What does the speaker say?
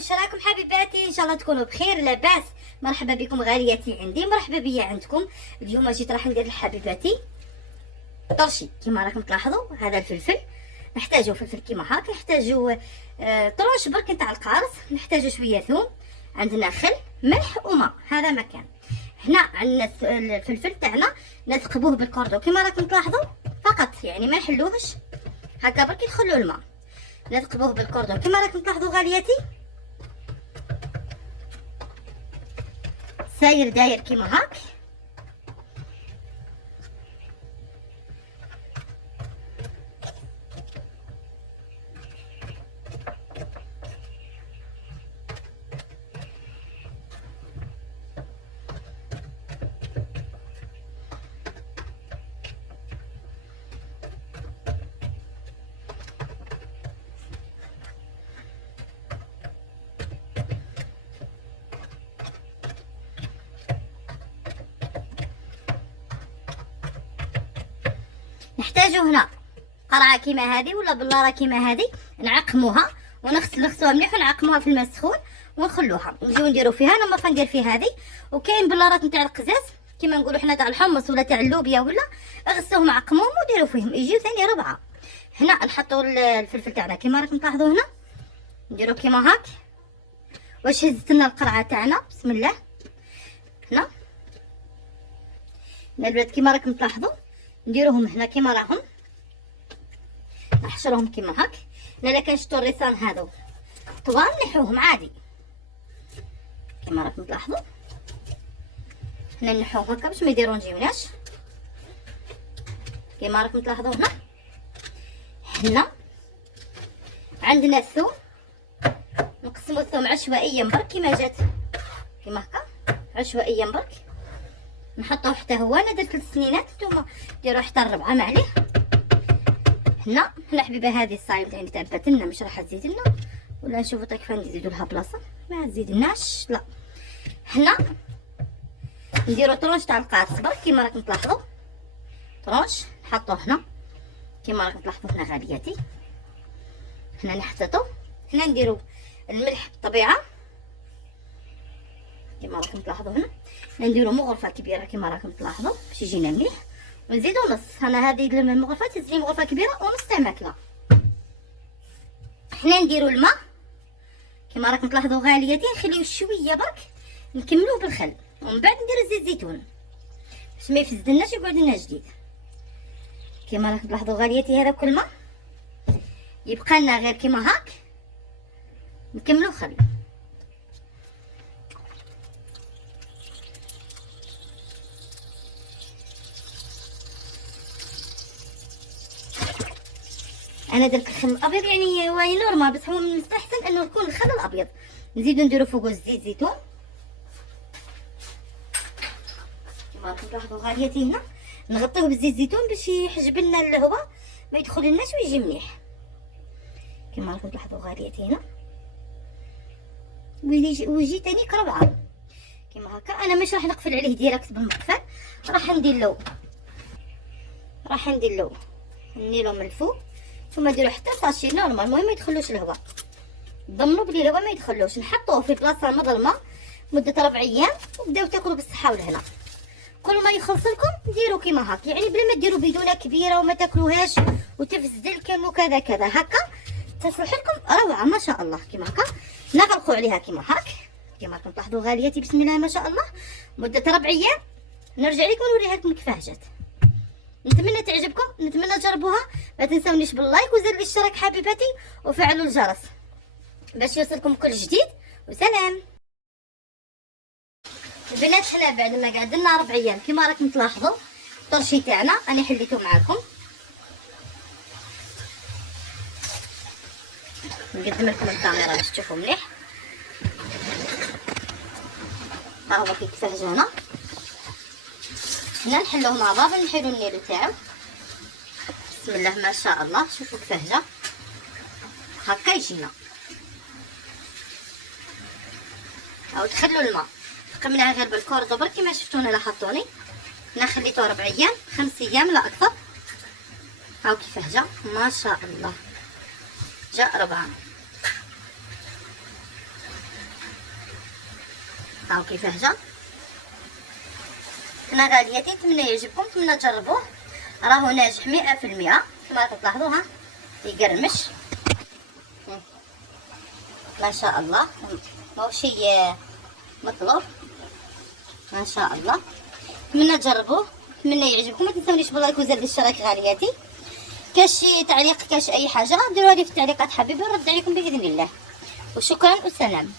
واش راكم حبيباتي؟ ان شاء الله تكونوا بخير لاباس. مرحبا بكم غالياتي عندي، مرحبا بيا عندكم. اليوم جيت راح ندير لحبيباتي طرشي. كما راكم تلاحظوا هذا الفلفل نحتاجو فلفل كيما هاك، نحتاجو طرش برك نتاع القارص، نحتاجو شويه ثوم، عندنا خل ملح وماء. هذا مكان. هنا عندنا الفلفل تاعنا نثقبوه بالكوردو كما راكم تلاحظوا، فقط يعني ما نحلوهش هكا برك يدخلوا الماء، نثقبوه بالكوردون كما راكم تلاحظوا غالياتي. ساير داير كيما هاك. نحتاجو هنا قرعه كيما هذه ولا بلاره كيما هذه، نعقموها ونغسلوها مليح ونعقموها في الماء السخون ونخلوها، نجيو نديرو فيها. انا ما فندير في هذه. وكاين بلارات نتاع القزاز كيما نقولوا حنا تاع الحمص ولا تاع اللوبيا، ولا اغسلوهم عقموهم وديروا فيهم يجيو ثاني ربعه. هنا نحطوا الفلفل تاعنا كيما راكم تلاحظوا، هنا نديرو كيما هاك. واش هزت لنا القرعه تاعنا؟ بسم الله. هنا البنات كيما راكم تلاحظوا نديروهم هنا كيما راهم، نحشرهم كيما هاك. لا كان شفتوا الريسان هذو طوال نحوهم عادي كيما راكم تلاحظوا. هنا نحوهم هكا باش ما يديرونجيوناش كيما راكم تلاحظوا. هنا عندنا الثوم، نقسموا الثوم عشوائيا برك كيما جات كيما هكا عشوائيا برك، نحطوه حتى هو. انا درت 3 سنينات، نتوما ديروا حتى 4 معليه. هنا حبيبه هذه الصايم تاعي تعبت لنا، مش راح تزيد لنا ولا نشوفوا كيف نزيدوا لها بلاصه، ما تزيدناش لا. هنا نديروا طرونش تاع القارص برك كيما راكم تلاحظوا، طرونش نحطوه هنا كيما راكم تلاحظوا هنا غالياتي. هنا نحطو. هنا نديروا الملح بالطبيعه كيما راكم تلاحظوا. هنا نديروا مغرفه كبيره كيما راكم تلاحظوا باش يجينا مليح، ونزيدوا نص. انا هذه المغرفه تزيد مغرفه كبيره ونص تاع ماكله. حنا نديروا الماء كيما راكم تلاحظوا غالياتي، نخليوه شويه برك نكملوه بالخل، ومن بعد ندير زيت زيتون باش ما يفسدلناش يقعد لنا جديد كيما راكم تلاحظوا غالياتي. هذا كل ما يبقى لنا غير كيما هاك نكملوه خل. انا درت الخل الابيض، يعني واي نورمال، بس هو من المستحسن انه يكون الخل الابيض. نزيدو نديرو فوقو زيت زيتون كما راكم تلاحظوا غالياتي. هنا نغطيوه بالزيت زيتون باش يحجب لنا الهواء ما يدخللناش ويجي مليح كما راكم تلاحظوا غالياتي. هنا ويجي تاني كربعه كما هكا. انا مش راح نقفل عليه ديريكت بالمقفل، راح ندير له النيلو من الفوق، ثم نديرو حتى ساشي نورمال، المهم ما يدخلوش الهواء. ضمنوا بلي الهواء ما يدخلوش. نحطوه في بلاصه مظلمه مده 4 ايام، وبداو تاكلوا بالصحه والهنا. كل ما يخلص لكم ديروا كيما هاك، يعني بلا ما ديروا بدونه كبيره وما تاكلوهاش وتفسد لكم وكذا كذا هكا، تصلح لكم روعه ما شاء الله كيما هكا. نغرقوا عليها كيما هاك كيما راكم تلاحظوا غالياتي. بسم الله ما شاء الله. مده 4 ايام نرجع لكم ونوريها لكم كيفاه جات. نتمنى تعجبكم، نتمنى تجربوها. ما تنسونيش باللايك وزر الاشتراك حبيباتي، وفعلوا الجرس باش يوصلكم كل جديد. وسلام البنات. حنا بعد ما قعدنا 4 ايام كيما راكم تلاحظوا الطرشي تاعنا انا حليته معاكم. نقدم لكم الكاميرا باش تشوفوا مليح. ها هو كيفاه جانا. هنا نحلوه مع بعض، نحيدو النيلو تاعو. بسم الله ما شاء الله. شوفوا كيفاه جا هكا يجينا. هاو تخلوا الماء قمناه غير بالكوردو برك كيما شفتوني لاحظتوني. انا خليته 4 ايام 5 ايام لا اكثر. هاو كيفاه جا ما شاء الله، جاء 4. هاو كيفاه جا. انا غالياتي نتمنى يعجبكم، نتمنى تجربوه، راهو ناجح 100% كما تلاحظوا. ها يقرمش ما شاء الله، ماشي مطلوب ما شاء الله. نتمنى تجربوه، نتمنى يعجبكم. ما تنسونيش باللايك وزر الاشتراك غالياتي. كاش شي تعليق كاش اي حاجه ديروها لي في التعليقات حبيبي، نرد عليكم باذن الله. وشكرا والسلام.